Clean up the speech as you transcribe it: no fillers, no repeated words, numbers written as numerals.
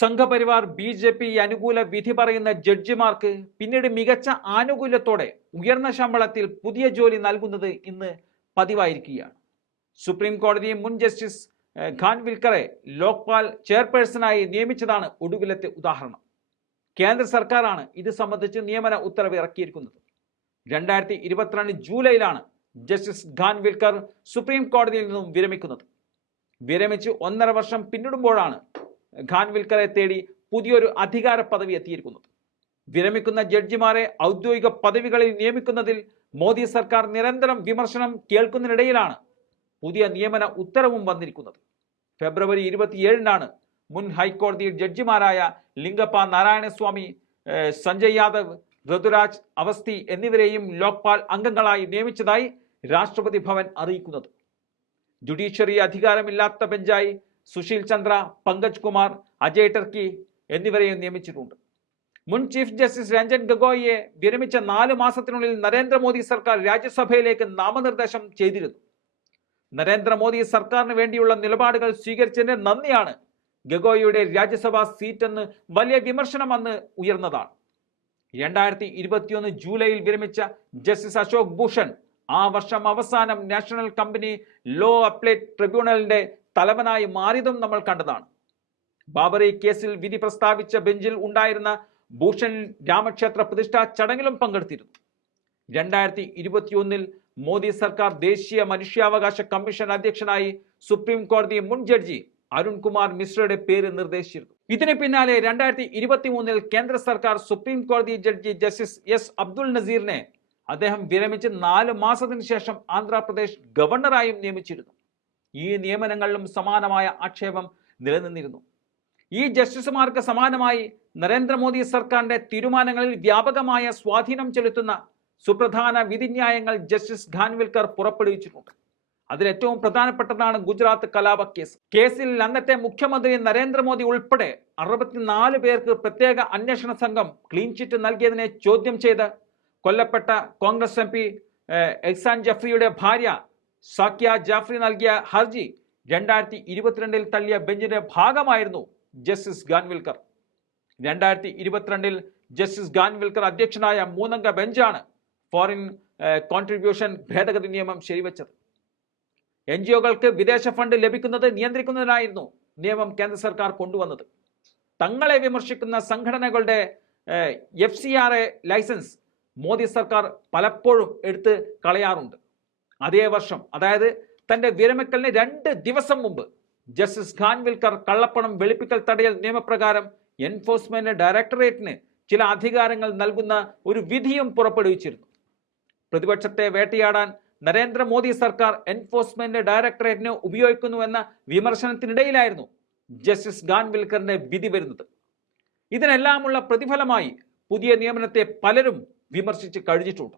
Sangh Parivar BJP അനുകൂല വിധി പറയുന്ന ജഡ്ജിമാർക്ക് പിന്നീട് മികച്ച ആനുകൂല്യത്തോടെ ഉയർന്ന ശമ്പളത്തിൽ പുതിയ ജോലി നൽകുന്നത് ഇന്ന് പതിവായിരിക്കുകയാണ്. സുപ്രീം കോടതി മുൻ ജസ്റ്റിസ് ഖാൻവിൽക്കറെ ലോക്പാൽ ചെയർപേഴ്സണായി നിയമിച്ചതാണ് ഒടുവിലത്തെ ഉദാഹരണം. കേന്ദ്ര സർക്കാരാണ് ഇത് സംബന്ധിച്ച് നിയമന ഉത്തരവ് ഇറക്കിയിരിക്കുന്നത്. 2022 ജൂലൈയിലാണ് ജസ്റ്റിസ് ഖാൻവിൽക്കർ സുപ്രീം കോടതിയിൽ നിന്നും വിരമിക്കുന്നത്. വിരമിച്ച് 1.5 വർഷം പിന്നിടുമ്പോഴാണ് ഖാൻവിൽക്കറെ തേടി പുതിയൊരു അധികാര പദവി എത്തിയിരിക്കുന്നത്. വിരമിക്കുന്ന ജഡ്ജിമാരെ ഔദ്യോഗിക പദവികളിൽ നിയമിക്കുന്നതിൽ മോദി സർക്കാർ നിരന്തരം വിമർശനം കേൾക്കുന്നതിനിടയിലാണ് പുതിയ നിയമന ഉത്തരവും വന്നിരിക്കുന്നത്. ഫെബ്രുവരി 27-നാണ് മുൻ ഹൈക്കോടതി ജഡ്ജിമാരായ ലിംഗപ്പ നാരായണസ്വാമി, സഞ്ജയ് യാദവ്, ഋതുരാജ് അവസ്ഥി എന്നിവരെയും ലോക്പാൽ അംഗങ്ങളായി നിയമിച്ചതായി രാഷ്ട്രപതി ഭവൻ അറിയിക്കുന്നത്. ജുഡീഷ്യറി അധികാരമില്ലാത്ത ബെഞ്ചായി സുശീൽ ചന്ദ്ര, പങ്കജ് കുമാർ, അജയ് ടർക്കി എന്നിവരെയും നിയമിച്ചിട്ടുണ്ട്. മുൻ ചീഫ് ജസ്റ്റിസ് രഞ്ജൻ ഗൊഗോയിയെ വിരമിച്ച 4 മാസത്തിനുള്ളിൽ നരേന്ദ്രമോദി സർക്കാർ രാജ്യസഭയിലേക്ക് നാമനിർദ്ദേശം ചെയ്തിരുന്നു. നരേന്ദ്രമോദി സർക്കാരിന് വേണ്ടിയുള്ള നിലപാടുകൾ സ്വീകരിച്ചതിന് നന്ദിയാണ് ഗൊഗോയിയുടെ രാജ്യസഭാ സീറ്റെന്ന് വലിയ വിമർശനം അന്ന് ഉയർന്നതാണ്. 2021 ജൂലൈയിൽ വിരമിച്ച ജസ്റ്റിസ് അശോക് ഭൂഷൺ ആ വർഷം അവസാനം നാഷണൽ കമ്പനി ലോ അപ്പലേറ്റ് ട്രിബ്യൂണലിന്റെ തലവനായി മാറിയതും നമ്മൾ കണ്ടതാണ്. ബാബറി കേസിൽ വിധി പ്രസ്താവിച്ച ബെഞ്ചിൽ ഉണ്ടായിരുന്ന ഭൂഷൺ രാമക്ഷേത്ര പ്രതിഷ്ഠാ ചടങ്ങിലും പങ്കെടുത്തിരുന്നു. 2021 മോദി സർക്കാർ ദേശീയ മനുഷ്യാവകാശ കമ്മീഷൻ അധ്യക്ഷനായി സുപ്രീം കോടതി മുൻ ജഡ്ജി അരുൺ കുമാർ മിശ്രയുടെ പേര് നിർദ്ദേശിച്ചിരുന്നു. ഇതിന് പിന്നാലെ 2023 കേന്ദ്ര സർക്കാർ സുപ്രീം കോടതി ജഡ്ജി ജസ്റ്റിസ് എസ് അബ്ദുൽ നസീറിനെ അദ്ദേഹം വിരമിച്ച് 4 മാസത്തിന് ശേഷം ആന്ധ്രാപ്രദേശ് ഗവർണറായും നിയമിച്ചിരുന്നു. ഈ നിയമനങ്ങളിലും സമാനമായ ആക്ഷേപം നിലനിന്നിരുന്നു. ഈ ജസ്റ്റിസുമാർക്ക് സമാനമായി നരേന്ദ്രമോദി സർക്കാരിന്റെ തീരുമാനങ്ങളിൽ വ്യാപകമായ സ്വാധീനം ചെലുത്തുന്ന സുപ്രധാന വിധിന്യായങ്ങൾ ജസ്റ്റിസ് ഖാൻവിൽക്കർ പുറപ്പെടുവിച്ചിട്ടുണ്ട്. അതിൽ ഏറ്റവും പ്രധാനപ്പെട്ടതാണ് ഗുജറാത്ത് കലാപ കേസ്. കേസിൽ അന്നത്തെ മുഖ്യമന്ത്രി നരേന്ദ്രമോദി ഉൾപ്പെടെ 64 പേർക്ക് പ്രത്യേക അന്വേഷണ സംഘം ക്ലീൻ ചിറ്റ് നൽകിയതിനെ ചോദ്യം ചെയ്ത് കൊല്ലപ്പെട്ട കോൺഗ്രസ് MP എഹ്സാൻ ജഫ്രിയുടെ ഭാര്യ സാക്യ ജാഫ്രി നൽകിയ ഹർജി 2022 തള്ളിയ ബെഞ്ചിന്റെ ഭാഗമായിരുന്നു ജസ്റ്റിസ് ഖാൻവിൽക്കർ. 2022 ജസ്റ്റിസ് ഖാൻവിൽക്കർ അധ്യക്ഷനായ 3-അംഗ ബെഞ്ചാണ് ഫോറിൻ കോൺട്രിബ്യൂഷൻ ഭേദഗതി നിയമം ശരിവെച്ചത്. NGOകൾക്ക് വിദേശ ഫണ്ട് ലഭിക്കുന്നത് നിയന്ത്രിക്കുന്നതിനായിരുന്നു നിയമം കേന്ദ്ര സർക്കാർ കൊണ്ടുവന്നത്. തങ്ങളെ വിമർശിക്കുന്ന സംഘടനകളുടെ FCRA ലൈസൻസ് മോദി സർക്കാർ പലപ്പോഴും എടുത്ത് കളയാറുണ്ട്. അതേ വർഷം, അതായത് തന്റെ വിരമിക്കലിന് 2 ദിവസം മുമ്പ് ജസ്റ്റിസ് ഖാൻവിൽക്കർ കള്ളപ്പണം വെളുപ്പിക്കൽ തടയൽ നിയമപ്രകാരം എൻഫോഴ്സ്മെന്റ് ഡയറക്ടറേറ്റിന് ചില അധികാരങ്ങൾ നൽകുന്ന ഒരു വിധിയും പുറപ്പെടുവിച്ചിരുന്നു. പ്രതിപക്ഷത്തെ വേട്ടയാടാൻ നരേന്ദ്രമോദി സർക്കാർ എൻഫോഴ്സ്മെന്റ് ഡയറക്ടറേറ്റിനെ ഉപയോഗിക്കുന്നുവെന്ന വിമർശനത്തിനിടയിലായിരുന്നു ജസ്റ്റിസ് ഖാൻവിൽക്കറിന്റെ വിധി വരുന്നത്. ഇതിനെല്ലാമുള്ള പ്രതിഫലമായി പുതിയ നിയമനത്തെ പലരും വിമർശിച്ച് കഴിഞ്ഞിട്ടുണ്ട്.